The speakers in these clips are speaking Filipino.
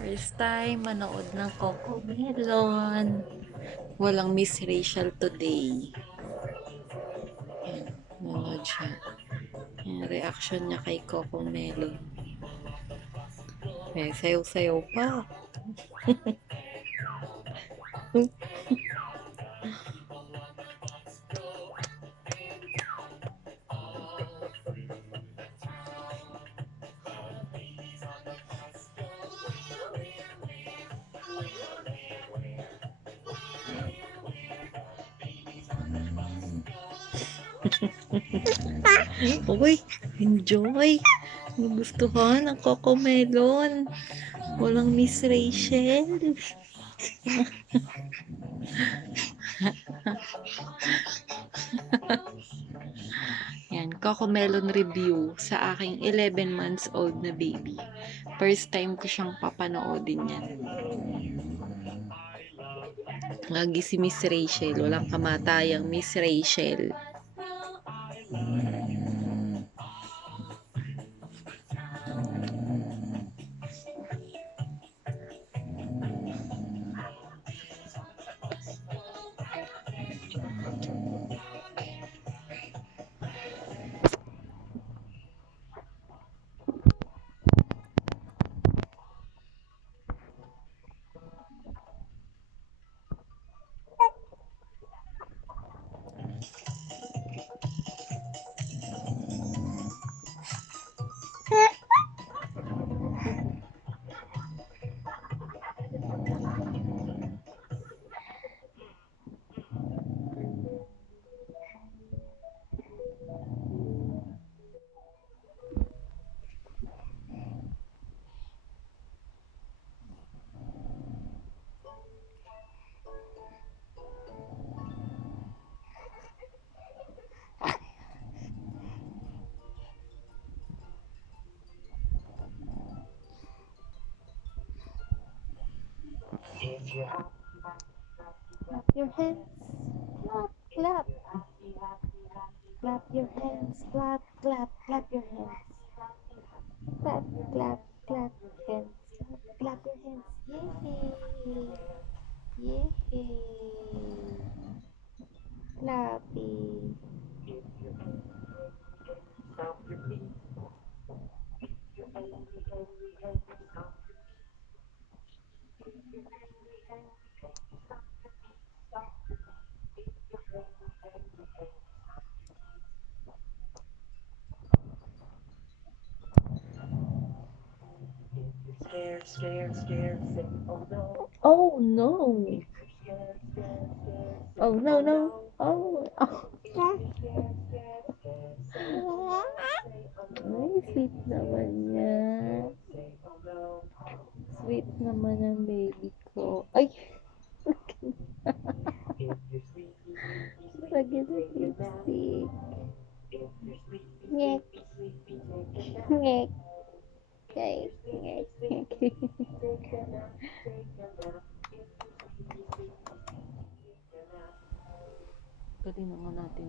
First time manood ng Cocomelon. Walang Miss Rachel today. Yan, nanood siya. Yung reaction niya kay Cocomelon. Eh, sayaw-sayaw pa. Uy, enjoy. Nagustuhan ang Cocomelon. Walang Miss Rachel. Yan, Cocomelon review sa aking 11 months old na baby. First time ko siyang papanoodin yan. Lagi si Miss Rachel. Walang kamatayang Miss Rachel. Clap your hands. Clap, clap. Clap your hands. Clap, clap, clap your hands. Clap, clap, clap hands. Clap your hands. Yay. Yay. Clappy. Scared, scared, scared, say, oh no. Oh no. Scared, scared, scared, say, Oh no no. Oh. Oh. scared, scared, scared, say, oh no. Say, oh no. Ay, sweet naman niya. Say, oh no. Sweet naman ang baby ko. Ay! If you're sleepy, sleepy, Lagyan sleepy, ng take a nap. lipstick. If you're sleepy, Ngek. sleepy, sleepy, take a nap. Ngek. If Ngek. you're sleepy, Ngek. sleepy, take a nap, take a nap. If you're sleepy, sleepy, take a nap. Galing nga natin.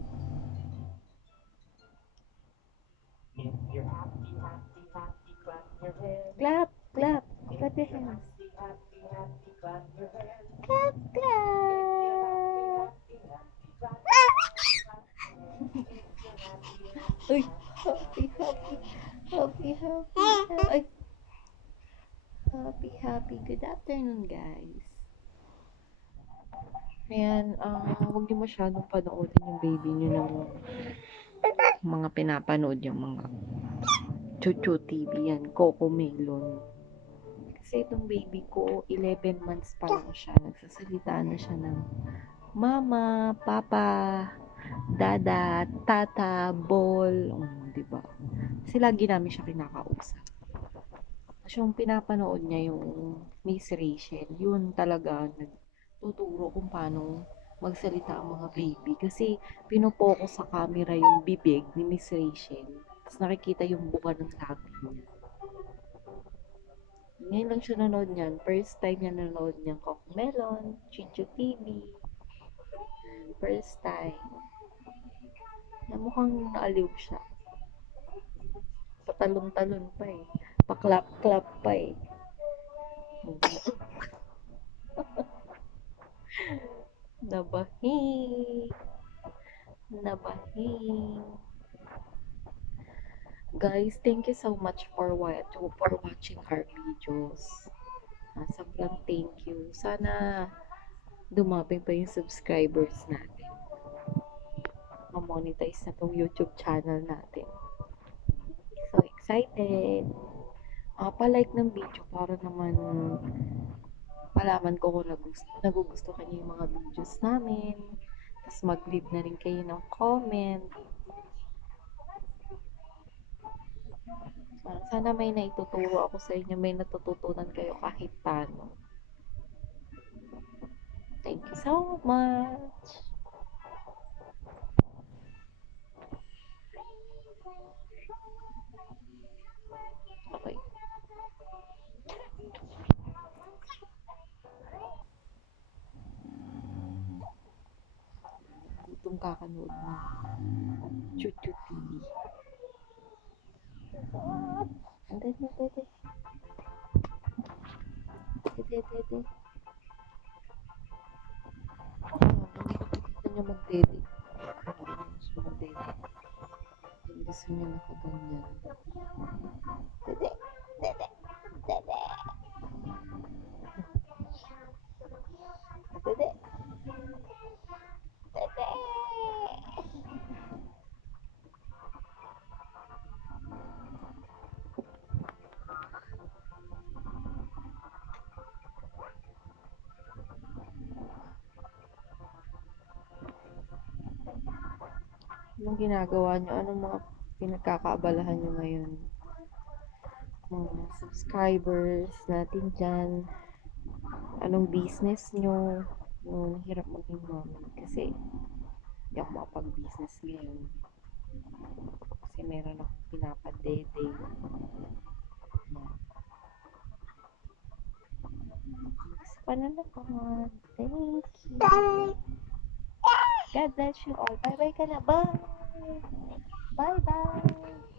If you're happy, happy, happy, clap your hands. Clap! Clap! If Clap your you're hands. happy, happy, happy, clap your hands. Clap! If you're happy, Clap! happy, happy, clap your hands. Clap your hands. If you're happy, happy, Uy! happy, Happy, happy. Happy, happy. Ay! Happy, happy. Good afternoon, guys. Ayan, huwag niyo masyadong panoodin yung baby niyo ng mga pinapanood yung mga Chuchu TV yan, Cocomelon. Kasi itong baby ko, 11 months pa lang siya. Nagsasalita na siya ng mama, papa, dada, tata, ball. Di ba? Kasi lagi namin siya kinakausap. Tapos yung pinapanood niya yung Miss Rachel, yun talaga nagtuturo kung paano magsalita ang mga baby. Kasi pinopokus sa camera yung bibig ni Miss Rachel. Tapos nakikita yung buka ng labi. Ngayon lang siya nanood niyan. First time niya nanood niyan Cocomelon, Chichu TV. First time. Na mukhang naaliw siya. Patalon-talon pa eh. Paklap-klap pa eh. Nabahing. Nabahing. Guys, thank you so much for watching our videos. Sobrang thank you. Sana dumami pa yung subscribers natin. Ma-monetize na tong YouTube channel natin. So excited. Pa-like ng video para naman malaman ko kung nagugustuhan niyo yung mga videos namin. Tapos mag-leave na rin kayo ng comment. Sana may naituturo ako sa inyo, may natututunan kayo kahit paano. Thank you so much. Okay. Gutom kakanood mo. Chuchu TV. Ande. Dede. Hindi ko gusto niya magdede. Hindi gusto magdede. Hindi gusto niya nakaganyan. Dede. Dede. Dede. Dede. Dede. Anong ginagawa niyo? Anong mga pinagkakaabalahan niyo ngayon? Mga subscribers natin dyan. Anong business niyo? Nahirap maging mommy kasi hindi ako makapag-business ngayon. Kasi meron akong pinapadede. Yan. Sa pananapan. Thank you. God bless you all. Bye-bye ka na. Bye! Bye-bye!